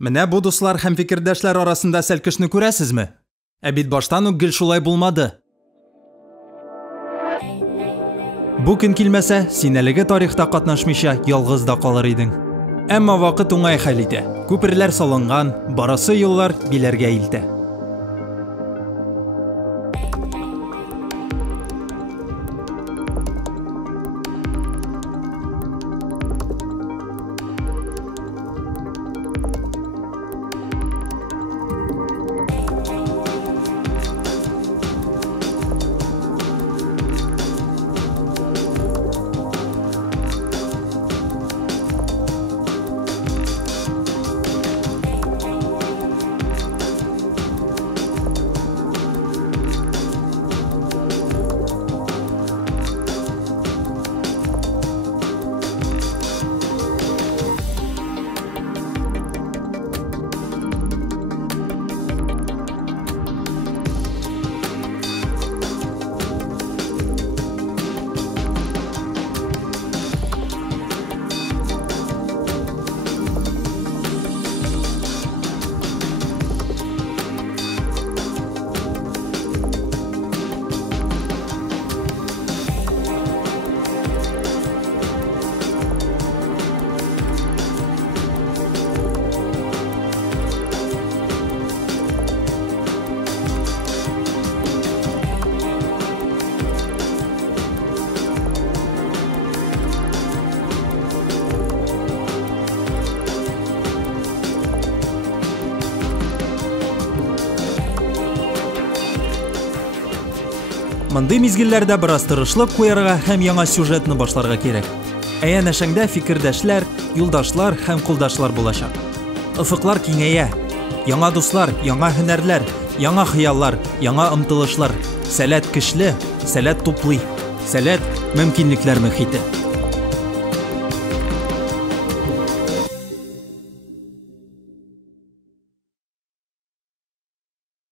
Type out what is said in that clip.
Менә бу дуслар һәм фикердәшләр арасында сәлкешне күрәсезме? Ә бит баштан ук гел шулай булмады. Бу көн килмәсә, син әлеге тарихта катнашмыйча ялгыз да калыр идең. Әмма вакыт уңай хәл итә. Күперләр салынган, барысы юллар биләргә илтә. Мондый мизгилләрдә бераз тырышлык куярга һәм яңа сюжетны башларга кирәк. Әянәшәңдә фикердәшләр, юлдашлар һәм кулдашлар булачак. Офыклар киңәя. Яңа дуслар, яңа һөнәрләр, яңа хыяллар, яңа омтылышлар. Сәләт көчле, сәләт туплый. Сәләт мөмкинлекләр мөхите.